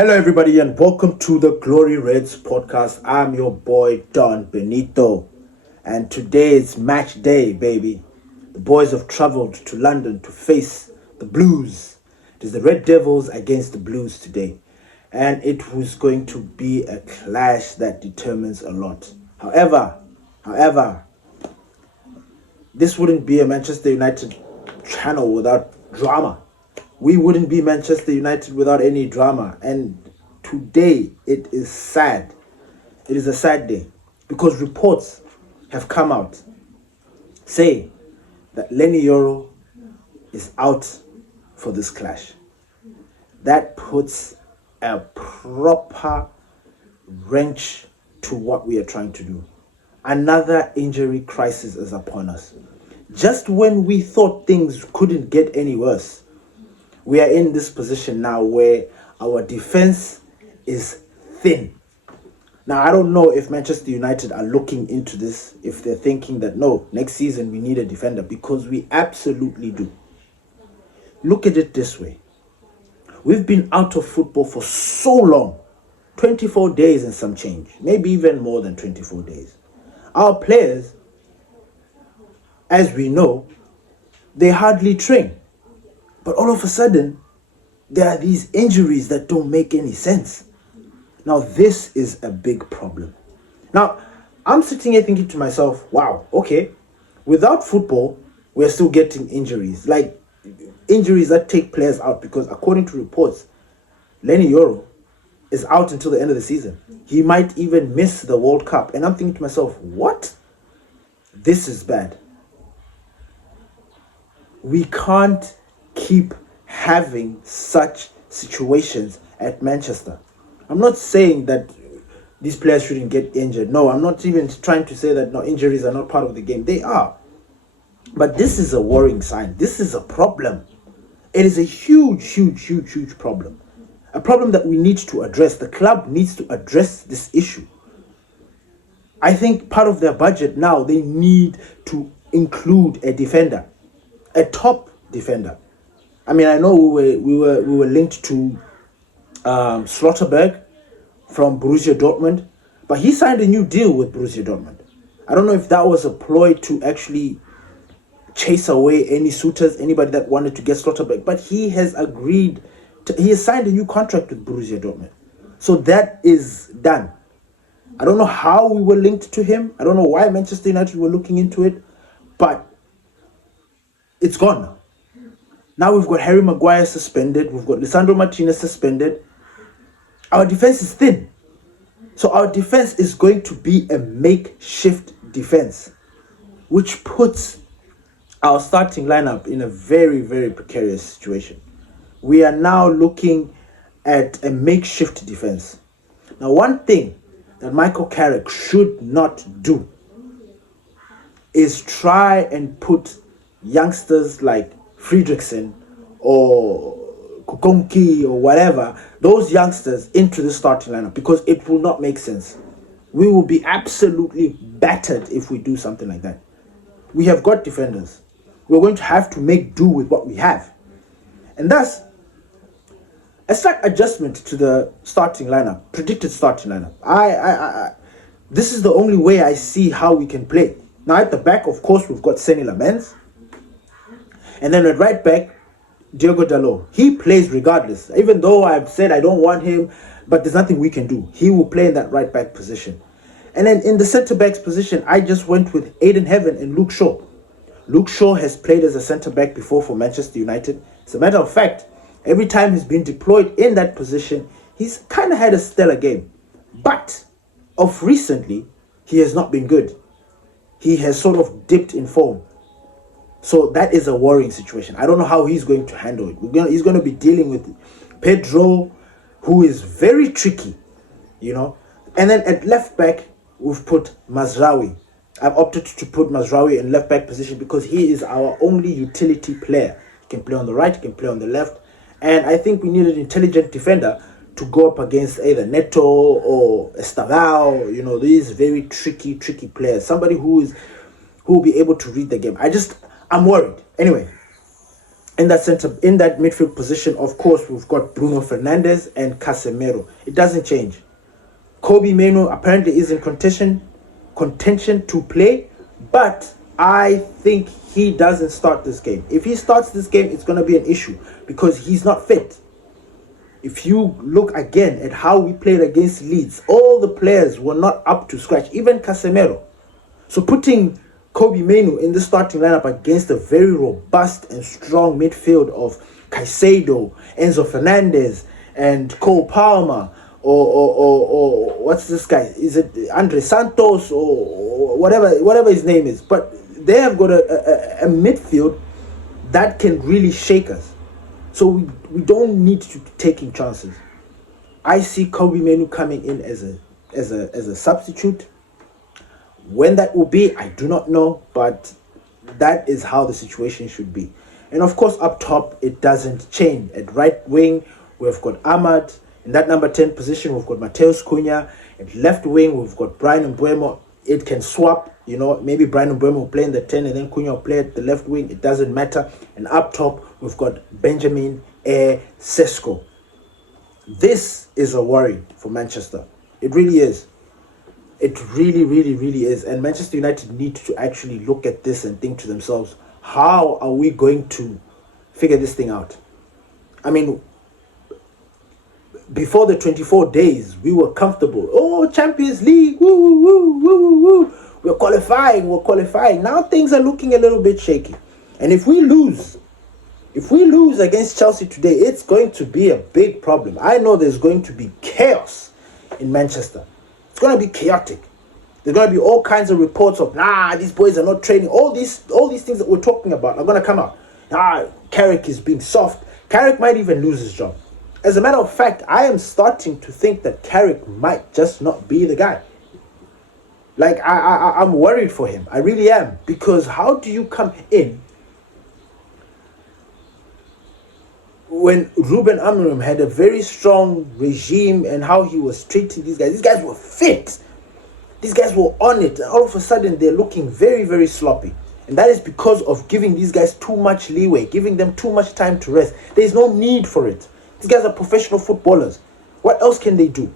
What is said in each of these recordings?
Hello, everybody, and welcome to the Glory Reds podcast. I'm your boy, Don Benito, and today is match day, baby. The boys have traveled to London to face the Blues. It is the Red Devils against the Blues today, and it was going to be a clash that determines a lot. However, this wouldn't be a Manchester United channel without drama. We wouldn't be Manchester United without any drama. And today, it is sad. It is a sad day because reports have come out saying that Leny Yoro is out for this clash. That puts a proper wrench to what we are trying to do. Another injury crisis is upon us. Just when we thought things couldn't get any worse, we are in this position now where our defense is thin. Now, I don't know if Manchester United are looking into this, if they're thinking that, no, next season we need a defender, because we absolutely do. Look at it this way. We've been out of football for so long, 24 days and some change, maybe even more than 24 days. Our players, as we know, they hardly train. But all of a sudden, there are these injuries that don't make any sense. Now, this is a big problem. Now, I'm sitting here thinking to myself, wow, okay, without football, we're still getting injuries. Like, injuries that take players out. Because according to reports, Leny Yoro is out until the end of the season. He might even miss the World Cup. And I'm thinking to myself, what? This is bad. We can't keep having such situations at Manchester. I'm not saying that these players shouldn't get injured. No, I'm not even trying to say that no, injuries are not part of the game. They are. But this is a worrying sign. This is a problem. It is a huge problem. A problem that we need to address. The club needs to address this issue. I think part of their budget now, they need to include a defender, a top defender. I mean, I know we were linked to Slotterberg from Borussia Dortmund, but he signed a new deal with Borussia Dortmund. I don't know if that was a ploy to actually chase away any suitors, anybody that wanted to get Slotterberg, but he has he has signed a new contract with Borussia Dortmund. So that is done. I don't know how we were linked to him. I don't know why Manchester United were looking into it, but it's gone now. Now we've got Harry Maguire suspended. We've got Lisandro Martinez suspended. Our defense is thin. So our defense is going to be a makeshift defense, which puts our starting lineup in a very precarious situation. We are now looking at a makeshift defense. Now, one thing that Michael Carrick should not do is try and put youngsters like Friedrichsen or Kukonki or whatever, those youngsters into the starting lineup, because it will not make sense. We will be absolutely battered if we do something like that. We have got defenders. We're going to have to make do with what we have. And thus, a slight adjustment to the starting lineup, predicted starting lineup. This is the only way I see how we can play. Now at the back, of course, we've got Seny Lamens. And then at right back, Diogo Dalot. He plays regardless. Even though I've said I don't want him, but there's nothing we can do. He will play in that right back position. And then in the centre back's position, I just went with Ayden Heaven and Luke Shaw. Luke Shaw has played as a centre back before for Manchester United. As a matter of fact, every time he's been deployed in that position, he's kind of had a stellar game. But of recently, he has not been good. He has sort of dipped in form. So that is a worrying situation. I don't know how he's going to handle it. He's going to be dealing with Pedro, who is very tricky, you know. And then at left back, we've put Mazraoui. I've opted to put Mazraoui in left back position because he is our only utility player. He can play on the right, he can play on the left. And I think we need an intelligent defender to go up against either Neto or Estavao, you know, these very tricky players. Somebody who will be able to read the game. I'm worried. Anyway, in that midfield position, of course, we've got Bruno Fernandes and Casemiro. It doesn't change. Kobe Mainoo apparently is in contention to play, but I think he doesn't start this game. If he starts this game, it's going to be an issue because he's not fit. If you look again at how we played against Leeds, all the players were not up to scratch, even Casemiro. So putting Kobe Mainoo in the starting lineup against a very robust and strong midfield of Caicedo, Enzo Fernandez, and Cole Palmer, or what's this guy? Is it Andre Santos or whatever his name is? But they have got a midfield that can really shake us. So we don't need to be taking chances. I see Kobe Mainoo coming in as a substitute. When that will be, I do not know, but that is how the situation should be. And of course, up top, it doesn't change. At right wing, we've got Ahmad. In that number 10 position, we've got Mateus Cunha. At left wing, we've got Brian Mbeumo. It can swap, maybe Brian Mbeumo will play in the 10 and then Cunha will play at the left wing. It doesn't matter. And up top, we've got Benjamin Sesko. This is a worry for Manchester. It really is. It really, really, really is. And Manchester United need to actually look at this and think to themselves, how are we going to figure this thing out? I mean, before the 24 days, we were comfortable. Oh, Champions League, woo, woo, woo, woo, woo. We're qualifying. Now things are looking a little bit shaky. And if we lose against Chelsea today, it's going to be a big problem. I know there's going to be chaos in Manchester. It's going to be chaotic. There's going to be all kinds of reports of, these boys are not training. All these things that we're talking about are going to come out. Carrick is being soft. Carrick might even lose his job. As a matter of fact, I am starting to think that Carrick might just not be the guy. Like, I'm worried for him. I really am. Because how do you come in when Ruben Amorim had a very strong regime and how he was treating these guys? These guys were fit. These guys were on it. And all of a sudden, they're looking very, very sloppy. And that is because of giving these guys too much leeway, giving them too much time to rest. There's no need for it. These guys are professional footballers. What else can they do?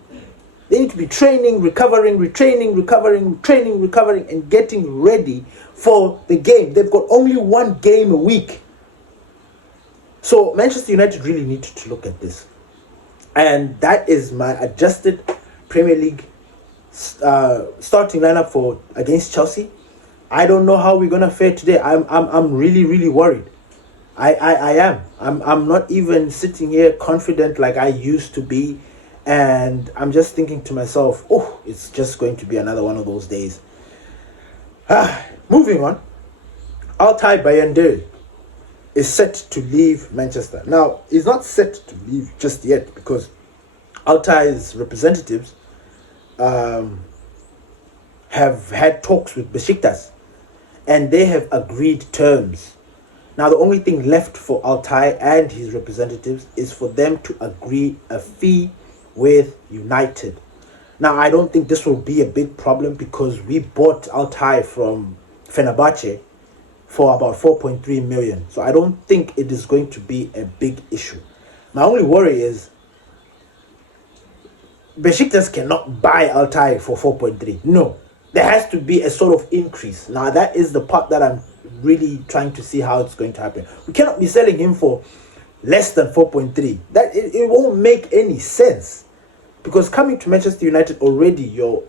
They need to be training, recovering, retraining, recovering, training, recovering, and getting ready for the game. They've got only one game a week. So Manchester United really need to look at this. And that is my adjusted Premier League starting lineup for against Chelsea. I don't know how we're gonna fare today. I'm really, really worried. I am. I'm not even sitting here confident like I used to be, and I'm just thinking to myself, it's just going to be another one of those days. Moving on, Altay Bayandere is set to leave Manchester. Now, he's not set to leave just yet because Altay's representatives have had talks with Besiktas, and they have agreed terms. Now, the only thing left for Altay and his representatives is for them to agree a fee with United. Now, I don't think this will be a big problem because we bought Altay from Fenerbahce for about 4.3 million. So I don't think it is going to be a big issue. My only worry is Besiktas cannot buy Altay for 4.3. No, there has to be a sort of increase. Now, that is the part that I'm really trying to see how it's going to happen. We cannot be selling him for less than 4.3. That it won't make any sense, because coming to Manchester United already your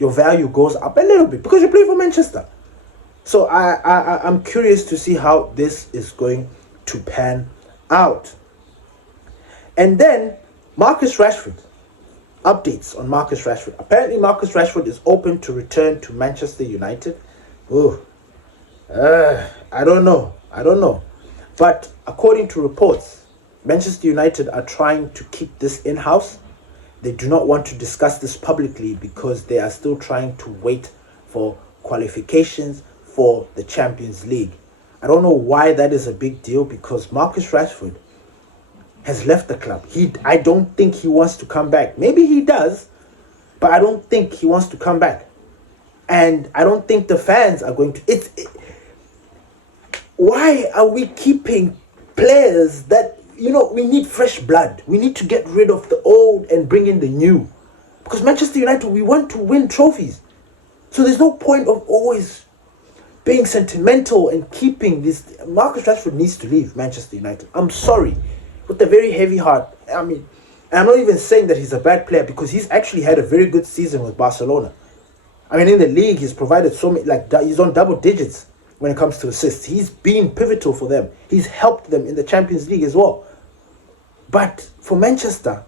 value goes up a little bit because you play for Manchester. So I'm curious to see how this is going to pan out. And then Marcus Rashford. Updates on Marcus Rashford. Apparently Marcus Rashford is open to return to Manchester United. I don't know. But according to reports, Manchester United are trying to keep this in-house. They do not want to discuss this publicly because they are still trying to wait for qualifications for the Champions League. I don't know why that is a big deal, because Marcus Rashford has left the club. I don't think he wants to come back. Maybe he does, but I don't think he wants to come back. And I don't think the fans are going to... why are we keeping players that, we need fresh blood. We need to get rid of the old and bring in the new. Because Manchester United, we want to win trophies. So there's no point of always being sentimental and keeping this. Marcus Rashford needs to leave Manchester United. I'm sorry. With a very heavy heart. I mean, I'm not even saying that he's a bad player, because he's actually had a very good season with Barcelona. I mean, in the league, he's provided so many, he's on double digits when it comes to assists. He's been pivotal for them. He's helped them in the Champions League as well. But for Manchester,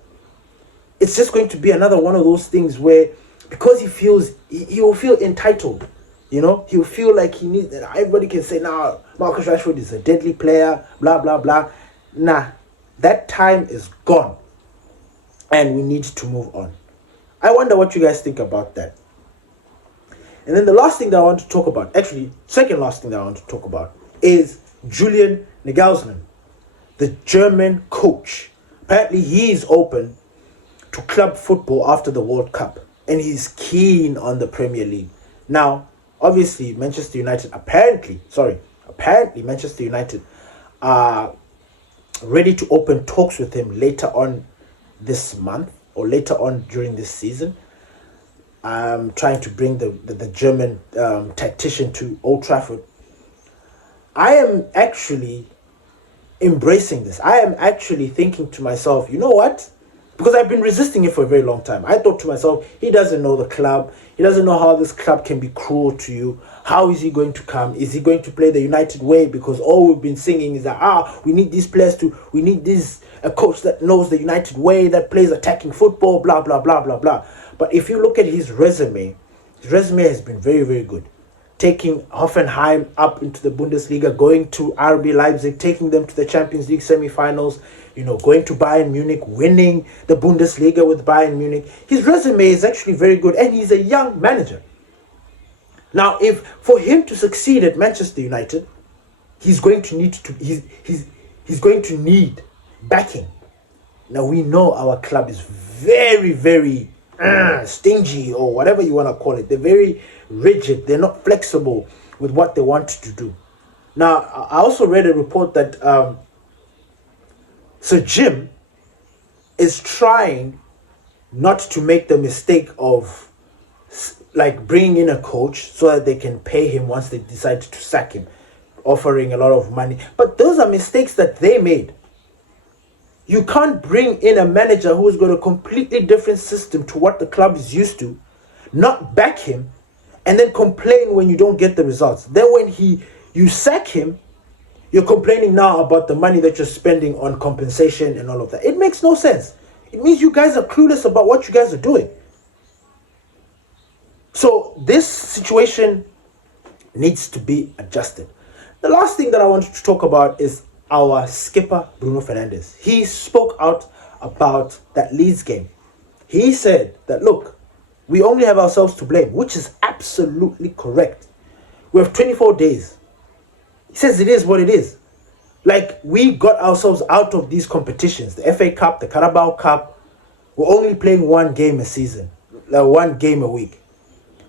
it's just going to be another one of those things where, because he will feel entitled. He'll feel like he needs, everybody can say, nah, Marcus Rashford is a deadly player, blah, blah, blah. Nah, that time is gone. And we need to move on. I wonder what you guys think about that. And then the last thing that I want to talk about, actually, second last thing that I want to talk about, is Julian Nagelsmann, the German coach. Apparently, he is open to club football after the World Cup, and he's keen on the Premier League. Now, obviously, Manchester United apparently Manchester United are ready to open talks with him later on this month or later on during this season. Trying to bring the German tactician to Old Trafford. I am actually embracing this. I am actually thinking to myself, you know what? Because I've been resisting it for a very long time. I thought to myself, he doesn't know the club. He doesn't know how this club can be cruel to you. How is he going to come? Is he going to play the United way? Because all we've been singing is that, we need these players we need a coach that knows the United way, that plays attacking football, blah, blah, blah, blah, blah. But if you look at his resume has been very, very good. Taking Hoffenheim up into the Bundesliga, going to RB Leipzig, taking them to the Champions League semi-finals, going to Bayern Munich, winning the Bundesliga with Bayern Munich. His resume is actually very good, and he's a young manager. Now, if for him to succeed at Manchester United, he's going to need backing. Now, we know our club is very, very stingy, or whatever you want to call it. They're very rigid. They're not flexible with what they want to do. Now, I also read a report that Sir Jim is trying not to make the mistake of bringing in a coach so that they can pay him once they decide to sack him, offering a lot of money. But those are mistakes that they made. You can't bring in a manager who's got a completely different system to what the club is used to, not back him, and then complain when you don't get the results. Then when you sack him, you're complaining now about the money that you're spending on compensation and all of that. It makes no sense. It means you guys are clueless about what you guys are doing. So this situation needs to be adjusted. The last thing that I wanted to talk about is our skipper, Bruno Fernandes. He spoke out about that Leeds game. He said that, look, we only have ourselves to blame, which is absolutely correct. We have 24 days. He says it is what it is. We got ourselves out of these competitions, the FA Cup, the Carabao Cup. We're only playing one game a season, one game a week.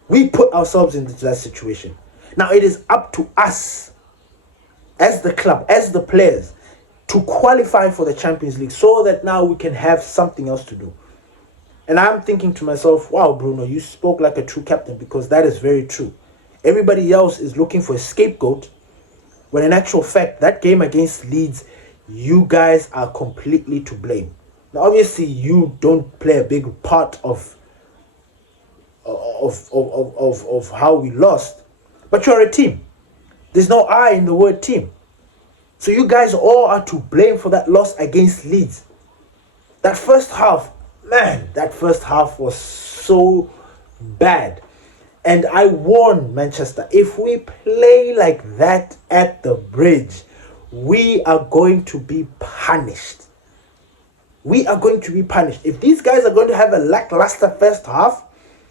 We put ourselves into that situation. Now it is up to us, as the club, as the players, to qualify for the Champions League so that now we can have something else to do. And I'm thinking to myself, wow, Bruno, you spoke like a true captain, because that is very true. Everybody else is looking for a scapegoat, when in actual fact, that game against Leeds, you guys are completely to blame. Now, obviously, you don't play a big part of how we lost, but you're a team. There's no I in the word team. So you guys all are to blame for that loss against Leeds. That first half was so bad. And I warn Manchester, if we play like that at the Bridge, we are going to be punished. We are going to be punished. If these guys are going to have a lackluster first half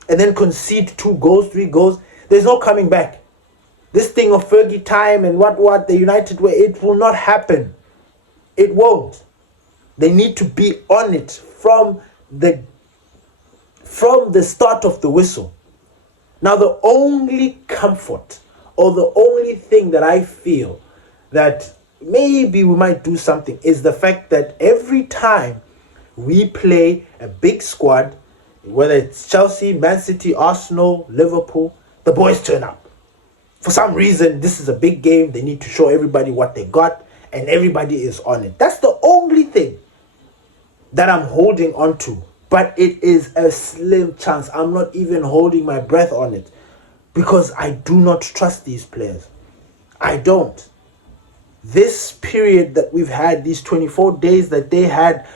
and then concede 2 goals, 3 goals, there's no coming back. This thing of Fergie time and what the United way, it will not happen. It won't. They need to be on it from the start of the whistle. Now, the only comfort or the only thing that I feel that maybe we might do something is the fact that every time we play a big squad, whether it's Chelsea, Man City, Arsenal, Liverpool, the boys turn up. For some reason, this is a big game. They need to show everybody what they got, and everybody is on it. That's the only thing that I'm holding on to. But it is a slim chance. I'm not even holding my breath on it because I do not trust these players. I don't. This period that we've had, these 24 days that they had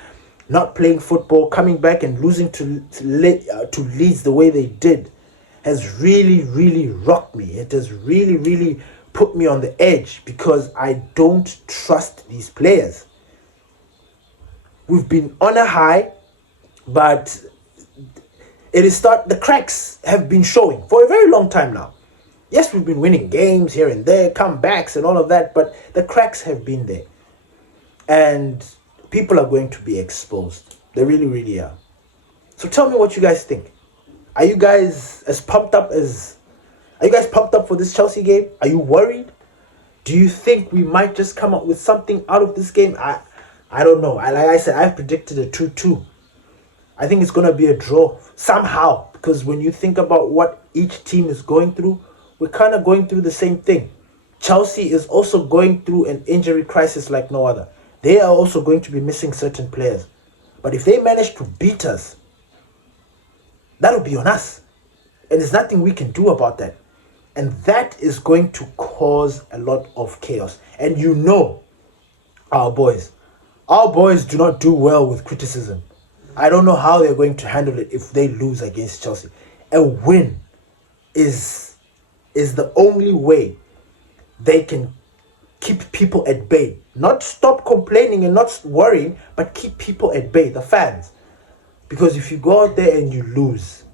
not playing football, coming back and losing to Leeds the way they did, has really, really rocked me. It has really, really put me on the edge because I don't trust these players. We've been on a high, but the cracks have been showing for a very long time now. Yes, we've been winning games here and there, comebacks and all of that, but the cracks have been there. And people are going to be exposed. They really, really are. So tell me what you guys think. Are you guys pumped up for this Chelsea game? Are you worried? Do you think we might just come up with something out of this game? I don't know. Like I said, I've predicted a 2-2. I think it's going to be a draw somehow, because when you think about what each team is going through, we're kind of going through the same thing. Chelsea is also going through an injury crisis like no other. They are also going to be missing certain players. But if they manage to beat us, that'll be on us. And there's nothing we can do about that. And that is going to cause a lot of chaos. And you know, our boys do not do well with criticism. I don't know how they're going to handle it if they lose against Chelsea. A win is the only way they can keep people at bay. Not stop complaining and not worrying, but keep people at bay, the fans. Because if you go out there and you lose,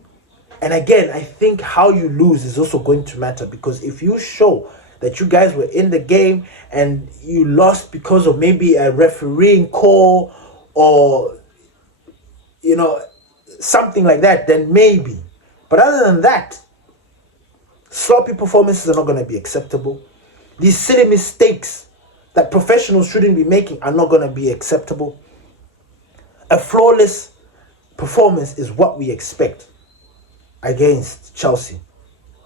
and again, I think how you lose is also going to matter, because if you show that you guys were in the game and you lost because of maybe a refereeing call or, you know, something like that, then maybe. But other than that, sloppy performances are not going to be acceptable. These silly mistakes that professionals shouldn't be making are not going to be acceptable. A flawless performance is what we expect against Chelsea.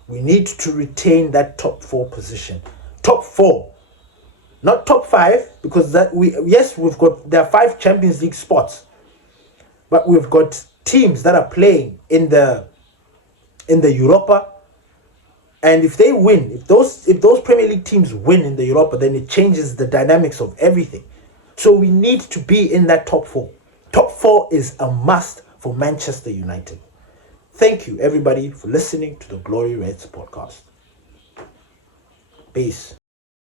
We need to retain that top 4 position. Top 4. Not top 5, because there are 5 Champions League spots. But we've got teams that are playing in the Europa. And if they win, if those Premier League teams win in the Europa, then it changes the dynamics of everything. So we need to be in that top 4. Top 4 is a must for Manchester United. Thank you, everybody, for listening to the Glory Reds podcast. Peace.